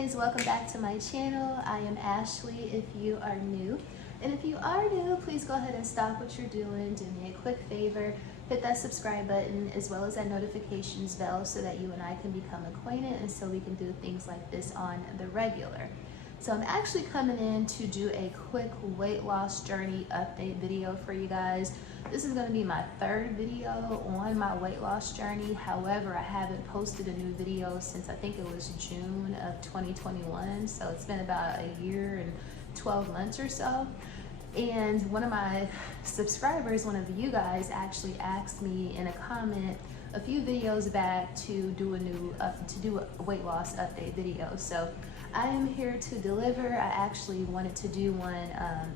guys, welcome back to my channel. I am Ashley if you are new. And if you are new, please go ahead and stop what you're doing. Do me a quick favor, hit that subscribe button as well as that notifications bell so that you and I can become acquainted and so we can do things like this on the regular. So I'm actually coming in to do a quick weight loss journey update video for you guys. This is going to be my third video on my weight loss journey. However, I haven't posted a new video since I think it was June of 2021. So it's been about a year and 12 months or so. And one of my subscribers, one of you guys, actually asked me in a comment a few videos back to do a weight loss update video. So I am here to deliver. I actually wanted to do one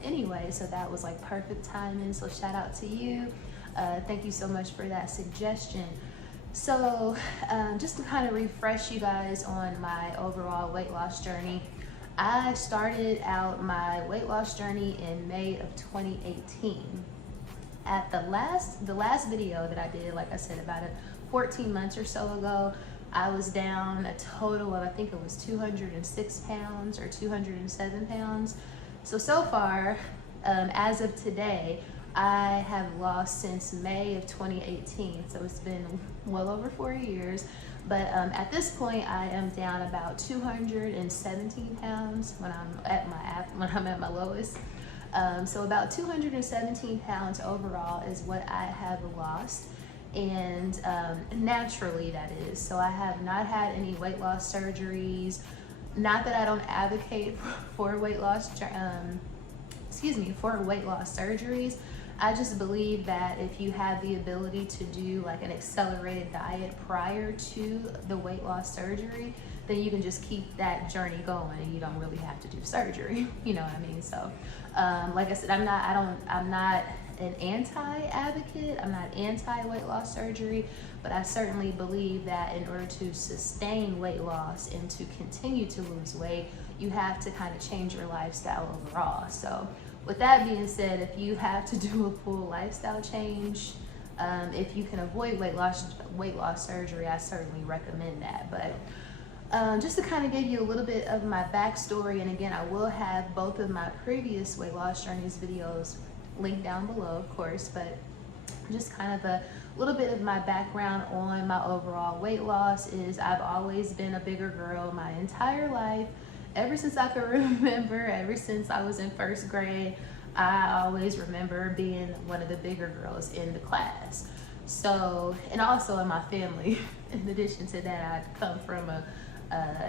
anyway, so that was like perfect timing. So shout out to you. Thank you so much for that suggestion. So just to kind of refresh you guys on my overall weight loss journey, I started out my weight loss journey in May of 2018. At the last video that I did, like I said, about 14 months or so ago, I was down a total of, I think it was 206 pounds or 207 pounds. So far, as of today, I have lost since May of 2018. So it's been well over 4 years. But at this point, I am down about 217 pounds when I'm at my lowest. So about 217 pounds overall is what I have lost. And naturally, that is. So I have not had any weight loss surgeries. Not that I don't advocate for weight loss, for weight loss surgeries. I just believe that if you have the ability to do like an accelerated diet prior to the weight loss surgery, then you can just keep that journey going and you don't really have to do surgery. You know what I mean? So, like I said, I'm not an anti-advocate. I'm not anti-weight loss surgery, but I certainly believe that in order to sustain weight loss and to continue to lose weight, you have to kind of change your lifestyle overall. So with that being said, if you have to do a full lifestyle change, if you can avoid weight loss surgery, I certainly recommend that. But just to kind of give you a little bit of my backstory, and again, I will have both of my previous weight loss journeys videos linked down below, of course, but just kind of a little bit of my background on my overall weight loss is I've always been a bigger girl my entire life. Ever since I can remember, ever since I was in first grade, I always remember being one of the bigger girls in the class. So, and also in my family, in addition to that, I come from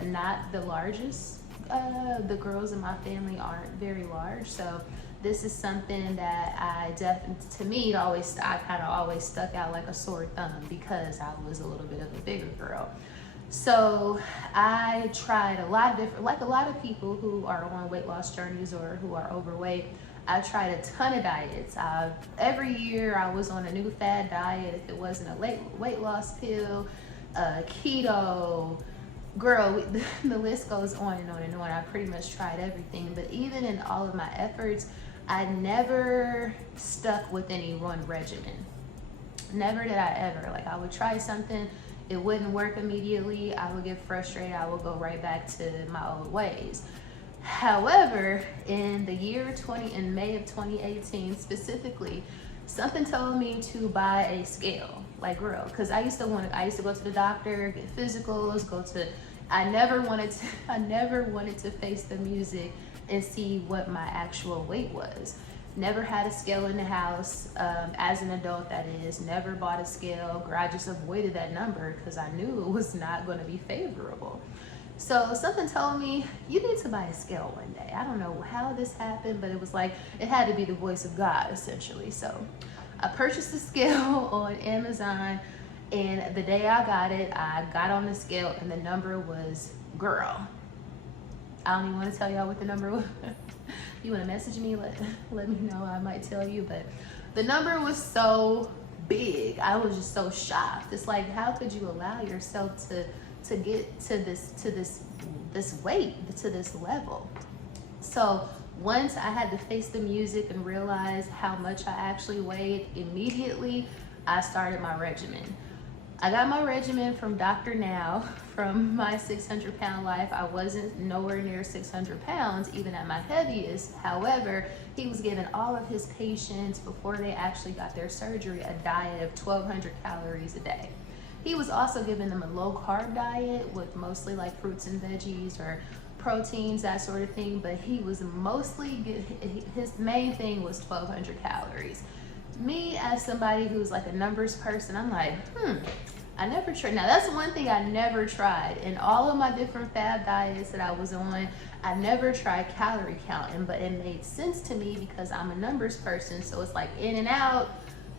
not the largest. The girls in my family aren't very large, so this is something that to me, I kind of always stuck out like a sore thumb because I was a little bit of a bigger girl. So I tried a lot of different, like a lot of people who are on weight loss journeys or who are overweight, I tried a ton of diets. Every year I was on a new fad diet. If it wasn't a weight loss pill, keto, girl, the list goes on and on and on. I pretty much tried everything, but even in all of my efforts, I never stuck with any one regimen. Never did I ever. Like, I would try something, it wouldn't work immediately, I would get frustrated, I would go right back to my old ways. However, in May of 2018 specifically, something told me to buy a scale, like girl, because I used to go to the doctor, get physicals, I never wanted to face the music and see what my actual weight was. Never had a scale in the house, as an adult that is, never bought a scale, or I just avoided that number because I knew it was not going to be favorable. So something told me, you need to buy a scale one day. I don't know how this happened, but it was like, it had to be the voice of God, essentially. So I purchased a scale on Amazon, and the day I got on the scale, and the number was, girl, I don't even want to tell y'all what the number was. You want to message me, let me know, I might tell you, but the number was so big. I was just so shocked. It's like, how could you allow yourself to get to this weight, to this level? So once I had to face the music and realize how much I actually weighed, immediately I started my regimen. I got my regimen from Dr. Now from my 600-pound life. I wasn't nowhere near 600 pounds, even at my heaviest. However, he was giving all of his patients, before they actually got their surgery, a diet of 1,200 calories a day. He was also giving them a low-carb diet with mostly like fruits and veggies or proteins, that sort of thing. But he was mostly, his main thing was 1,200 calories. Me, as somebody who's like a numbers person, I'm like, I never tried. Now that's one thing I never tried in all of my different fad diets that I was on. I never tried calorie counting, but it made sense to me because I'm a numbers person. So it's like in and out.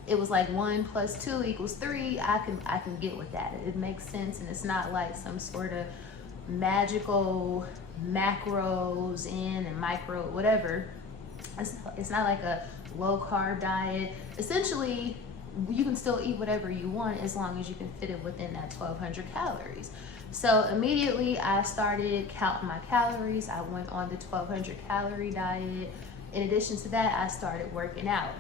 It was like 1 + 2 = 3. I can get with that. It makes sense, and it's not like some sort of magical macros in and micro whatever. It's not like a low carb diet. Essentially, you can still eat whatever you want as long as you can fit it within that 1,200 calories. So immediately I started counting my calories. I went on the 1,200 calorie diet. In addition to that, I started working out.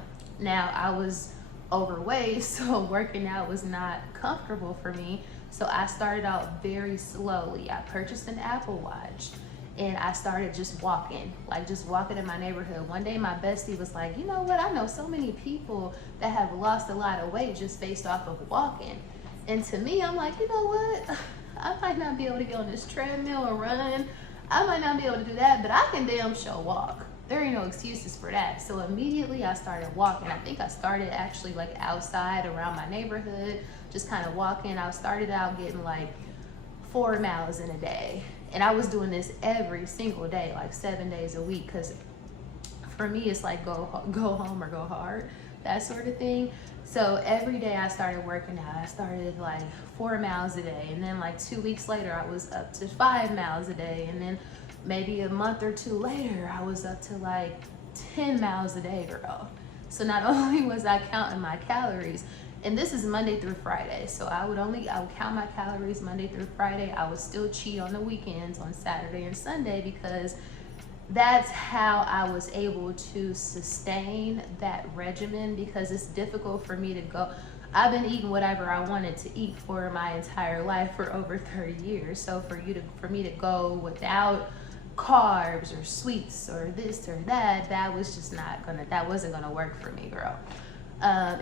Now I was overweight, so working out was not comfortable for me. So I started out very slowly. I purchased an Apple Watch and I started just walking in my neighborhood. One day my bestie was like, you know what, I know so many people that have lost a lot of weight just based off of walking. And to me, I'm like, you know what, I might not be able to get on this treadmill or run. I might not be able to do that, but I can damn sure walk. There ain't no excuses for that. So immediately I started walking. I think I started actually like outside around my neighborhood, just kind of walking. I started out getting like 4 miles in a day. And I was doing this every single day, like 7 days a week, because for me, it's like go home or go hard, that sort of thing. So every day I started working out. I started like 4 miles a day. And then like 2 weeks later, I was up to 5 miles a day. And then maybe a month or two later, I was up to like 10 miles a day, girl. So not only was I counting my calories, and this is Monday through Friday, so I would count my calories Monday through Friday. I would still cheat on the weekends, on Saturday and Sunday, because that's how I was able to sustain that regimen, because it's difficult for me to go. I've been eating whatever I wanted to eat for my entire life for over 30 years. So for me to go without carbs or sweets or this or that, that wasn't gonna work for me, girl.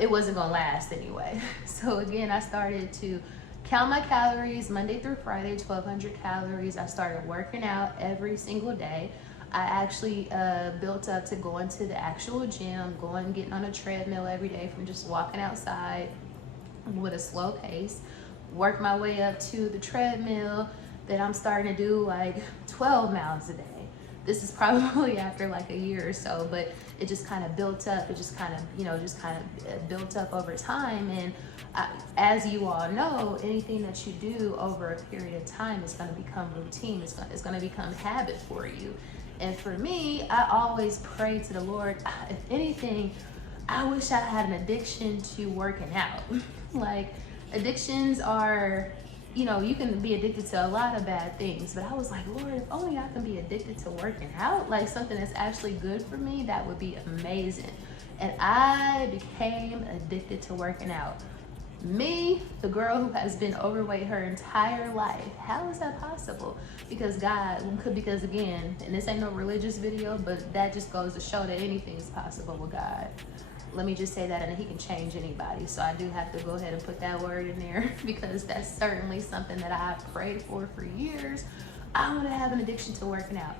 It wasn't gonna last anyway. So again, I started to count my calories Monday through Friday, 1,200 calories. I started working out every single day. I actually built up to going to the actual gym, getting on a treadmill every day from just walking outside with a slow pace. Work my way up to the treadmill. Then I'm starting to do like 12 miles a day. This is probably after like a year or so, but it just kind of built up. It just kind of built up over time. And as you all know, anything that you do over a period of time is going to become routine. It's going to become habit for you. And for me, I always pray to the Lord, if anything, I wish I had an addiction to working out. Like, addictions are, you can be addicted to a lot of bad things, but I was like, Lord, if only I can be addicted to working out, like something that's actually good for me, that would be amazing. And I became addicted to working out. Me, the girl who has been overweight her entire life, how is that possible? Because again, and this ain't no religious video, but that just goes to show that anything is possible with God. Let me just say that, and he can change anybody. So I do have to go ahead and put that word in there, because that's certainly something that I've prayed for years. I want to have an addiction to working out.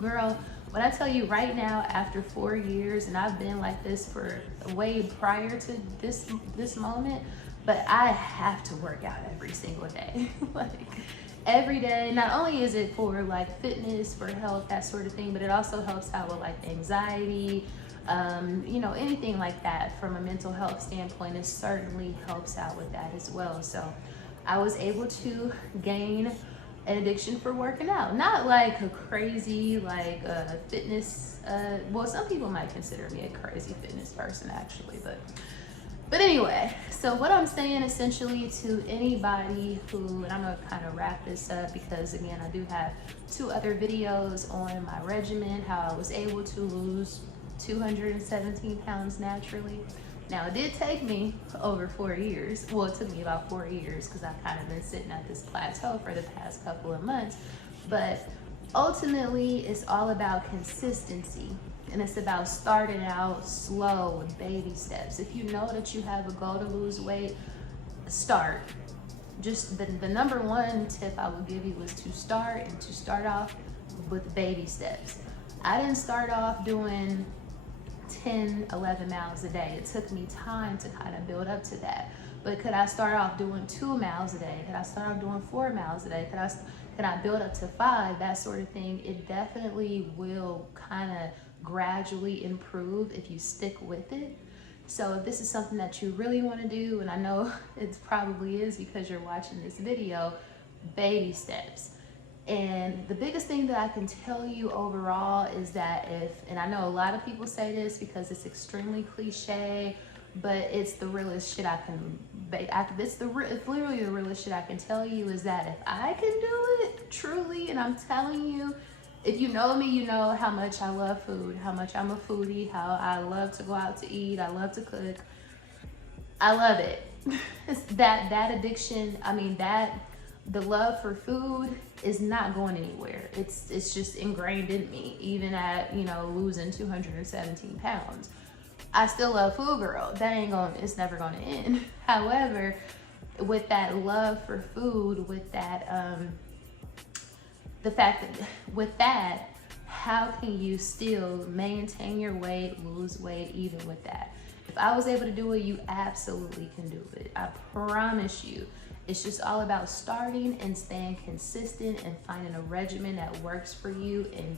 Girl, when I tell you right now, after 4 years, and I've been like this for way prior to this moment, but I have to work out every single day. Like every day. Not only is it for like fitness, for health, that sort of thing, but it also helps out with like anxiety, anything like that from a mental health standpoint. It certainly helps out with that as well. So I was able to gain an addiction for working out. Not like a crazy fitness, well, some people might consider me a crazy fitness person actually, but anyway, so what I'm saying essentially to anybody who, and I'm gonna kind of wrap this up, because again, I do have 2 other videos on my regimen, how I was able to lose 217 pounds naturally. Now, it did take me over 4 years. Well, it took me about 4 years because I've kind of been sitting at this plateau for the past couple of months. But ultimately, it's all about consistency. And it's about starting out slow with baby steps. If you know that you have a goal to lose weight, start. Just the number one tip I would give you is to start off with baby steps. I didn't start off doing 10, 11 miles a day. It took me time to kind of build up to that. But could I start off doing 2 miles a day? Could I start off doing 4 miles a day? Could I build up to 5? That sort of thing. It definitely will kind of gradually improve if you stick with it. So if this is something that you really want to do, and I know it probably is because you're watching this video, baby steps. And the biggest thing that I can tell you overall is that and I know a lot of people say this because it's extremely cliche, but it's the realest shit I can, it's literally the realest shit I can tell you, is that if I can do it, truly, and I'm telling you, if you know me, you know how much I love food, how much I'm a foodie, how I love to go out to eat, I love to cook. I love it. It's that addiction, the love for food is not going anywhere. It's just ingrained in me, even at, losing 217 pounds. I still love food, girl. It's never gonna end. However, with that love for food, with that, the fact that with that, how can you still maintain your weight, lose weight even with that? If I was able to do it, you absolutely can do it. I promise you. It's just all about starting and staying consistent and finding a regimen that works for you and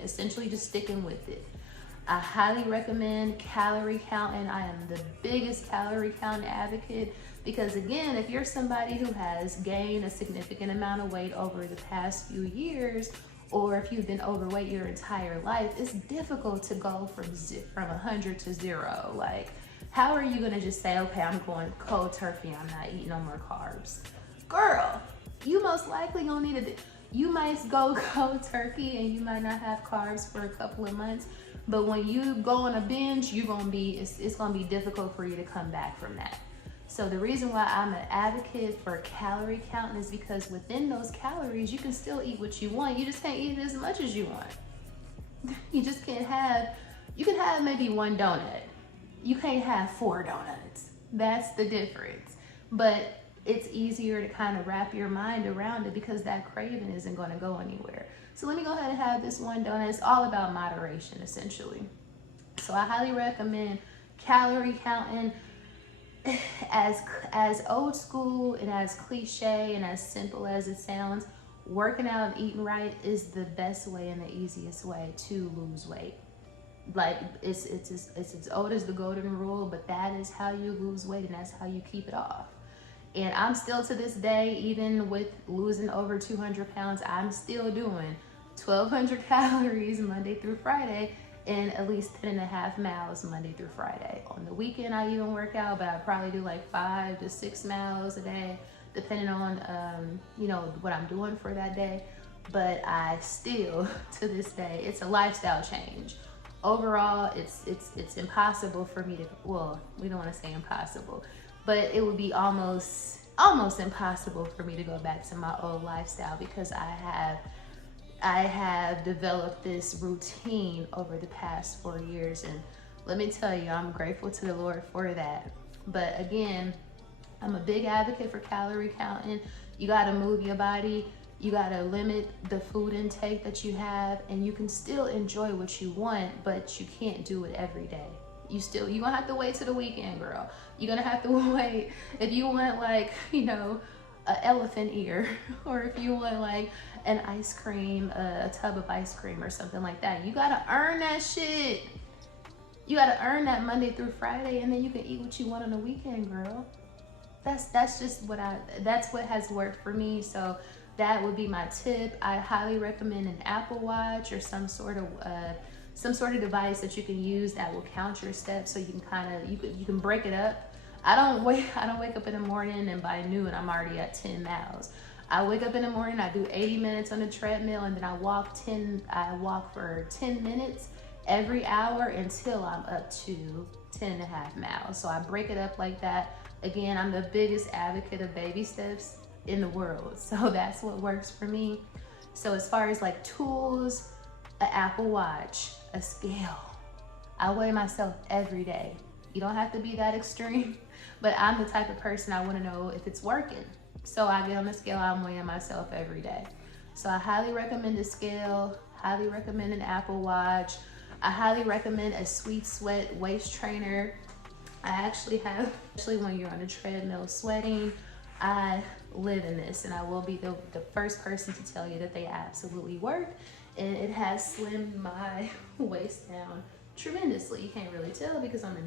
essentially just sticking with it. I highly recommend calorie counting. I am the biggest calorie count advocate because, again, if you're somebody who has gained a significant amount of weight over the past few years, or if you've been overweight your entire life, it's difficult to go from 100 to 0. Like, how are you gonna just say, okay, I'm going cold turkey, I'm not eating no more carbs? Girl, you most likely gonna need you might go cold turkey and you might not have carbs for a couple of months, but when you go on a binge, it's gonna be difficult for you to come back from that. So the reason why I'm an advocate for calorie counting is because within those calories, you can still eat what you want. You just can't eat as much as you want. You just can't you can have maybe 1 donut. You can't have 4 donuts. That's the difference. But it's easier to kind of wrap your mind around it because that craving isn't going to go anywhere. So let me go ahead and have this 1 donut. It's all about moderation, essentially. So I highly recommend calorie counting. As old school and as cliche and as simple as it sounds, working out and eating right is the best way and the easiest way to lose weight. Like, it's as old as the golden rule, but that is how you lose weight and that's how you keep it off. And I'm still, to this day, even with losing over 200 pounds, I'm still doing 1,200 calories Monday through Friday and at least 10.5 miles Monday through Friday. On the weekend, I even work out, but I probably do like 5 to 6 miles a day, depending on, what I'm doing for that day. But I still, to this day, it's a lifestyle change. Overall, it's impossible for me to, well, we don't want to say impossible, but it would be almost impossible for me to go back to my old lifestyle because I have developed this routine over the past 4 years, and let me tell you, I'm grateful to the Lord for that. But again, I'm a big advocate for calorie counting. You gotta move your body. You gotta limit the food intake that you have, and you can still enjoy what you want, but you can't do it every day. You're gonna have to wait till the weekend, girl. You're gonna have to wait. If you want, like, an elephant ear, or if you want like an ice cream, a tub of ice cream or something like that, you gotta earn that shit. You gotta earn that Monday through Friday, and then you can eat what you want on the weekend, girl. That's just that's what has worked for me. So that would be my tip. I highly recommend an Apple Watch or some sort of device that you can use that will count your steps, so you can you can break it up. I don't wake up in the morning and by noon I'm already at 10 miles. I wake up in the morning, I do 80 minutes on the treadmill, and then I walk for 10 minutes, every hour until I'm up to 10.5 miles. So I break it up like that. Again, I'm the biggest advocate of baby steps in the world. So that's what works for me. So as far as like tools, an Apple Watch, a scale. I weigh myself every day. You don't have to be that extreme, but I'm the type of person I want to know if it's working. So I get on the scale, I'm weighing myself every day. So I highly recommend a scale, highly recommend an Apple Watch. I highly recommend a Sweet Sweat waist trainer. I actually have, especially when you're on a treadmill sweating, I live in this, and I will be the first person to tell you that they absolutely work. And it has slimmed my waist down tremendously. You can't really tell because I'm in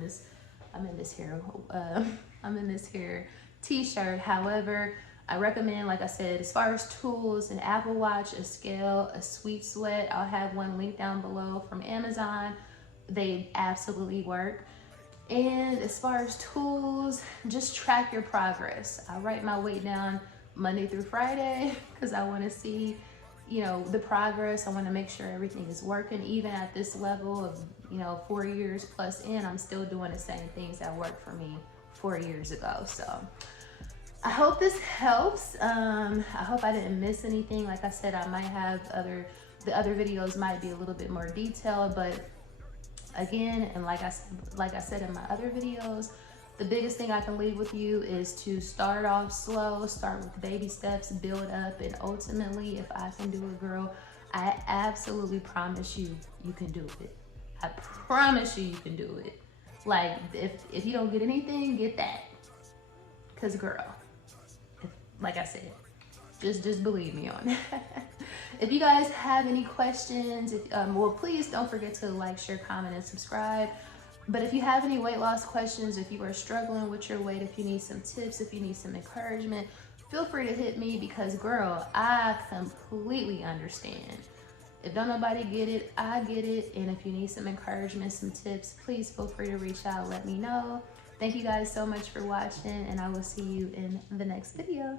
this here t-shirt. However, I recommend, like I said, as far as tools, an Apple Watch, a scale, a Sweet Sweat. I'll have one linked down below from Amazon. They absolutely work. And as far as tools, just track your progress. I write my weight down Monday through Friday because I want to see, you know, the progress. I want to make sure everything is working. Even at this level of, you know, 4 years plus in, I'm still doing the same things that worked for me 4 years ago. So I hope this helps. I hope I didn't miss anything. Like I said, I might have the other videos might be a little bit more detailed, but again, and like I said in my other videos, the biggest thing I can leave with you is to start off slow, start with baby steps, build up, and ultimately, if I can do it, girl, I absolutely promise you, you can do it. I promise you, you can do it. Like, if you don't get anything, get that. Cause girl, like I said, just believe me on that. If you guys have any questions, well, please don't forget to like, share, comment, and subscribe. But if you have any weight loss questions, if you are struggling with your weight, if you need some tips, if you need some encouragement, feel free to hit me because, girl, I completely understand. If don't nobody get it, I get it. And if you need some encouragement, some tips, please feel free to reach out, let me know. Thank you guys so much for watching, and I will see you in the next video.